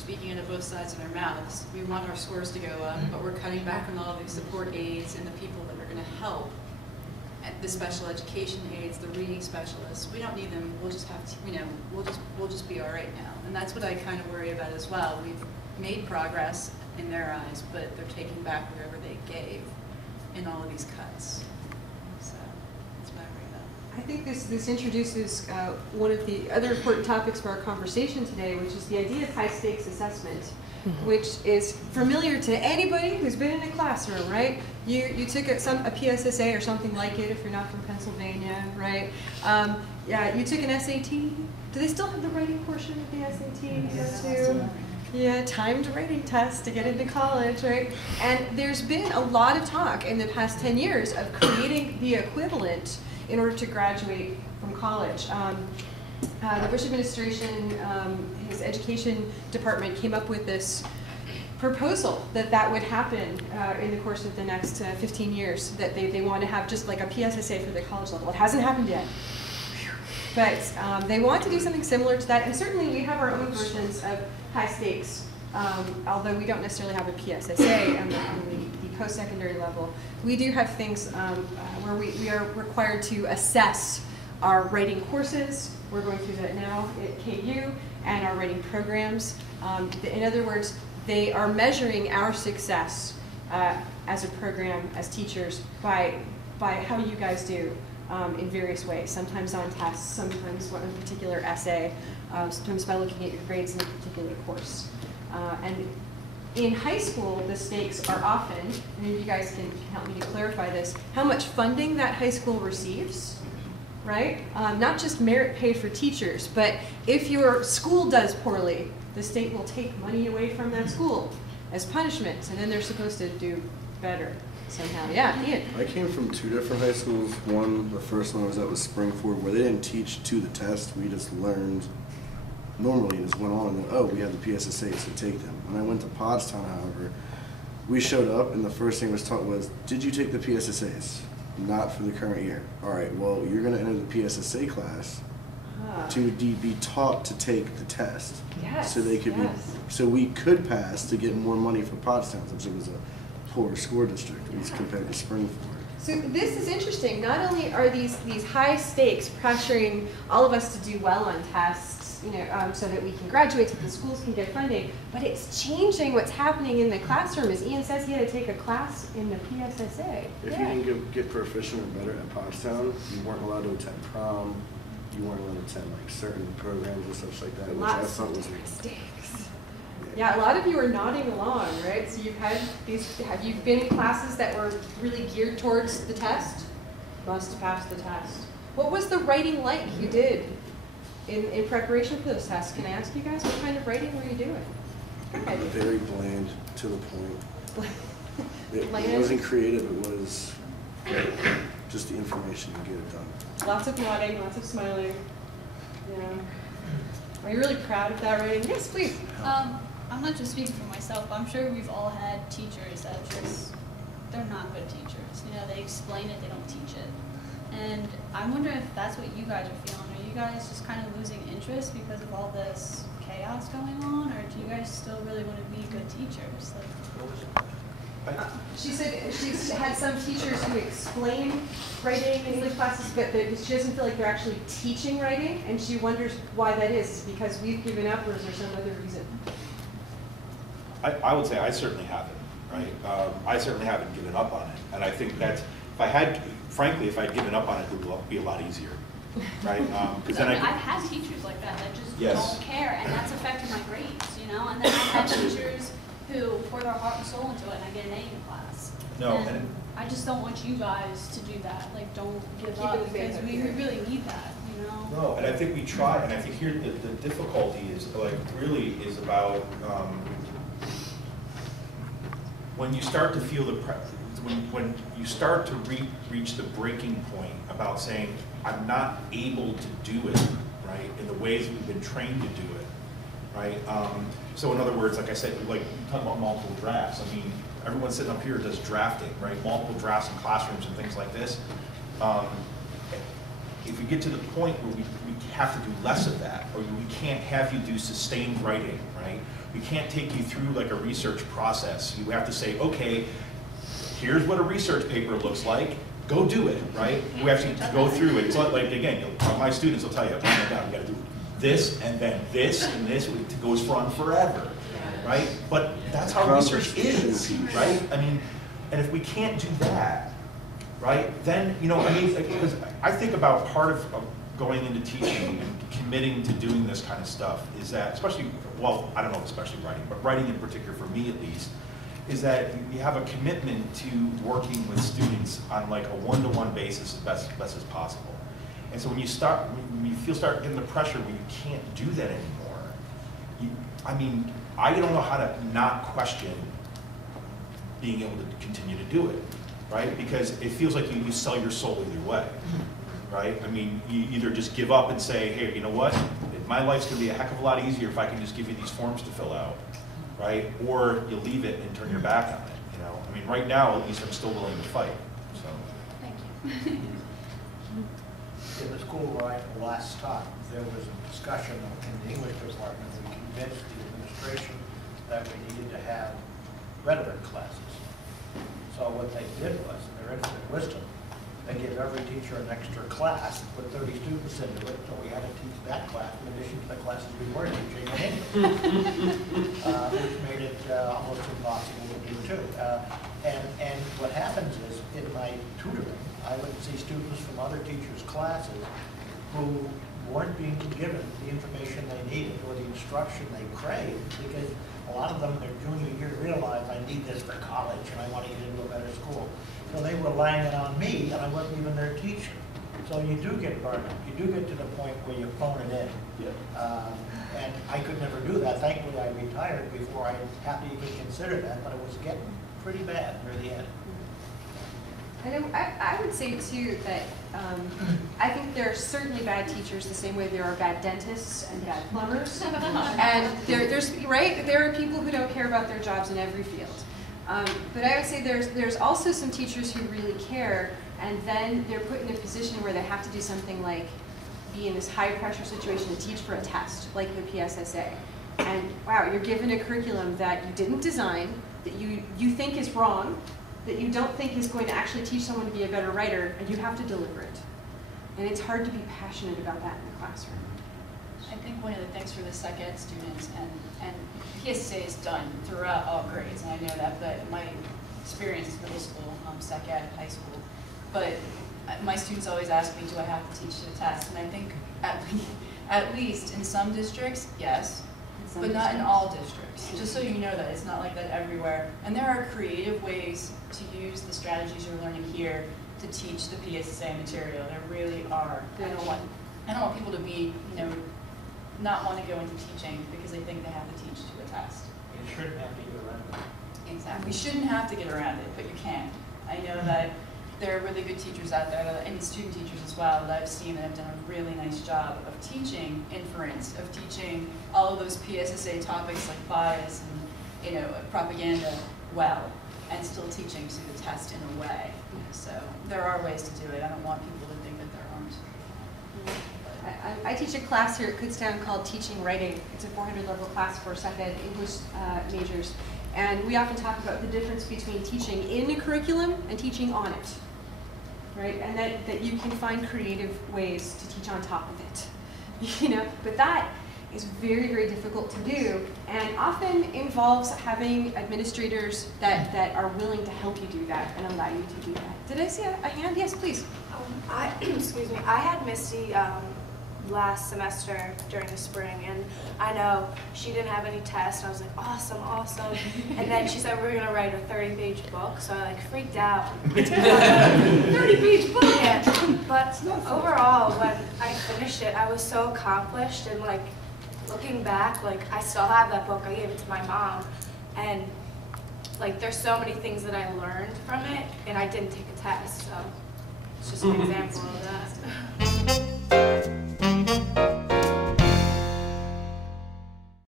speaking out of both sides of their mouths. We want our scores to go up, but we're cutting back on all of these support aides and the people that are going to help. The special education aides, the reading specialists, we don't need them. We'll just have to, you know, we'll just be all right now. And that's what I kind of worry about as well. We've made progress in their eyes, but they're taking back whatever they gave in all of these cuts. So that's what I worry about. I think this introduces one of the other important topics for our conversation today, which is the idea of high stakes assessment. Which is familiar to anybody who's been in a classroom, right? You took a PSSA or something like it if you're not from Pennsylvania, right? Yeah, you took an SAT. Do they still have the writing portion of the SAT? Yes. Yeah, timed writing test to get into college, right? And there's been a lot of talk in the past 10 years of creating the equivalent in order to graduate from college. The Bush administration, his education department came up with this proposal that would happen in the course of the next 15 years, that they want to have just like a PSSA for the college level. It hasn't happened yet. But they want to do something similar to that, and certainly we have our own versions of high stakes, although we don't necessarily have a PSSA on the post-secondary level. We do have things where we are required to assess our writing courses. We're going through that now at KU, and our writing programs. In other words, they are measuring our success as a program, as teachers, by how you guys do in various ways. Sometimes on tests, sometimes on a particular essay, sometimes by looking at your grades in a particular course. And in high school, the stakes are often, and maybe you guys can help me to clarify this, how much funding that high school receives. Right? Not just merit pay for teachers, but if your school does poorly, the state will take money away from that school as punishment, and then they're supposed to do better somehow. Yeah, Ian. I came from two different high schools. The first one I was at was Springford, where they didn't teach to the test. We just learned normally and just went on, and then, oh, we have the PSSA, so take them. When I went to Pottstown, however, we showed up, and the first thing was taught was, did you take the PSSAs? Not for the current year. All right, well, you're going to enter the PSSA class to be taught to take the test. Yes, so they could so we could pass to get more money for Pottstown, since it was a poor school district compared to Springford. So this is interesting. Not only are these high stakes pressuring all of us to do well on tests, you know, so that we can graduate, so the schools can get funding, but it's changing what's happening in the classroom. As Ian says, he had to take a class in the PSSA. If you didn't get proficient or better at Pottstown, you weren't allowed to attend prom. You weren't allowed to attend like certain programs and stuff like that, which I thought was mistakes. Yeah, a lot of you are nodding along, right? So you've had these. Have you been in classes that were really geared towards the test? Must pass the test. What was the writing like you did in preparation for those tests? Can I ask you guys, what kind of writing were you doing? very bland, to the point. It wasn't creative, it was just the information to get it done. Lots of nodding, lots of smiling. Yeah. Are you really proud of that writing? Yes, please. I'm not just speaking for myself, but I'm sure we've all had teachers that just, they're not good teachers. You know, they explain it, they don't teach it. And I'm wondering if that's what you guys are feeling. Are you guys just kind of losing interest because of all this chaos going on, or do you guys still really want to be good teachers? She said she's had some teachers who explain writing in English classes, but she doesn't feel like they're actually teaching writing, and she wonders why that is. Because we've given up, or is there some other reason? I would say I certainly haven't, right? I certainly haven't given up on it, and I think that's, frankly, if I'd given up on it, it would be a lot easier, right? Because then I've had teachers like that just don't care, and that's affected my grades, you know? And then I've had teachers who pour their heart and soul into it, and I get an A in class. No, and I just don't want you guys to do that. Like, don't give up, because we really need that, you know? No, and I think we try, and I think here the difficulty is, like, really is about when you start to feel when you start to reach the breaking point about saying, I'm not able to do it, right, in the ways we've been trained to do it, right? So in other words, like I said, like talking about multiple drafts, I mean, everyone sitting up here does drafting, right? Multiple drafts in classrooms and things like this. if we get to the point where we have to do less of that, or we can't have you do sustained writing, right? We can't take you through like a research process. You have to say, okay, here's what a research paper looks like, go do it, right? We actually go through it. It's like, again, my students will tell you, oh my God, we gotta do this, and then this, and this, it goes on forever, right? But that's how research is, right? I mean, and if we can't do that, right, then, you know, I mean, because I think about part of going into teaching and committing to doing this kind of stuff is that, especially, well, I don't know if especially writing, but writing in particular for me at least, is that you have a commitment to working with students on like a one-to-one basis as best as possible. And so when you start getting the pressure where you can't do that anymore, I mean, I don't know how to not question being able to continue to do it, right? Because it feels like you sell your soul either way, right? I mean, you either just give up and say, hey, you know what? My life's gonna be a heck of a lot easier if I can just give you these forms to fill out, right? Or you leave it and turn your back on it, you know? I mean, right now, at least I'm still willing to fight, so. Thank you. In the school where I last taught, there was a discussion in the English department that convinced the administration that we needed to have rhetoric classes. So what they did was, in their infinite wisdom, they gave every teacher an extra class, put 30 students into it, so we had to teach that class in addition to the classes we were teaching in English, which made it almost impossible to do too. And what happens is, in my tutoring, I would see students from other teachers' classes who weren't being given the information they needed or the instruction they craved, because a lot of them in their junior year realized I need this for college and I want to get into a better school. So they were laying it on me and I wasn't even their teacher. So you do get burned out. You do get to the point where you phone it in. Yeah. And I could never do that. Thankfully I retired before I had to even consider that, but it was getting pretty bad near the end. And I would say too that I think there are certainly bad teachers the same way there are bad dentists and bad plumbers. And there's right, there are people who don't care about their jobs in every field. But I would say there's also some teachers who really care, and then they're put in a position where they have to do something like be in this high pressure situation to teach for a test, like the PSSA. And wow, you're given a curriculum that you didn't design, that you think is wrong, that you don't think is going to actually teach someone to be a better writer, and you have to deliver it. And it's hard to be passionate about that in the classroom. I think one of the things for the psych ed students, and PSSA is done throughout all grades, and I know that, but my experience is middle school, psych ed, high school. But my students always ask me, do I have to teach to the test? And I think at least in some districts, yes, but not in all districts. Just so you know that it's not like that everywhere. And there are creative ways to use the strategies you're learning here to teach the PSSA material. There really are. I don't want people to be, not want to go into teaching because they think they have to teach to a test. You shouldn't have to get around it. Exactly. We shouldn't have to get around it, but you can. I know that there are really good teachers out there, and student teachers as well, that I've seen that have done a really nice job of teaching inference, of teaching all of those PSSA topics like bias and propaganda well, and still teaching to the test in a way. So there are ways to do it. I don't want people to think that there aren't. I teach a class here at Kutztown called Teaching Writing. It's a 400 level class for psych ed English majors. And we often talk about the difference between teaching in a curriculum and teaching on it. Right? And that you can find creative ways to teach on top of it. But that is very, very difficult to do, and often involves having administrators that are willing to help you do that and allow you to do that. Did I see a hand? Yes, please. Excuse me. I had Mysti last semester during the spring, and I know she didn't have any tests. I was like, awesome, awesome. And then she said we were gonna write a 30-page book, so I freaked out. 30-page book. Yeah. But overall, when I finished it, I was so accomplished, and looking back, I still have that book. I gave it to my mom, and there's so many things that I learned from it, and I didn't take a test, so it's just an example of that.